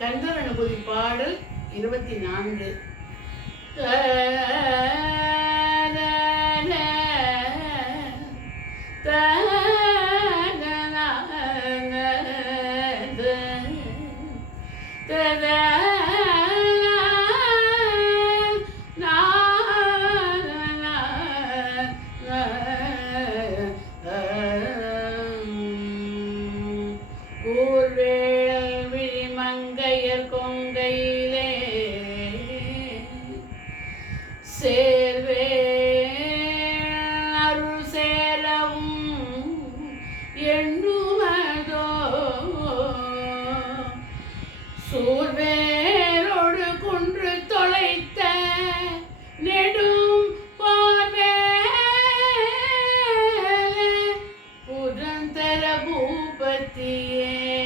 கந்தர் அனுபூதி பாடல் இருபத்தி நான்கு கூர்வே சேர்வே அருள் சேரவும் என்றுமதோ சூர்வேரோடு குன்று தொலைத்த நெடும் பூபத்தியே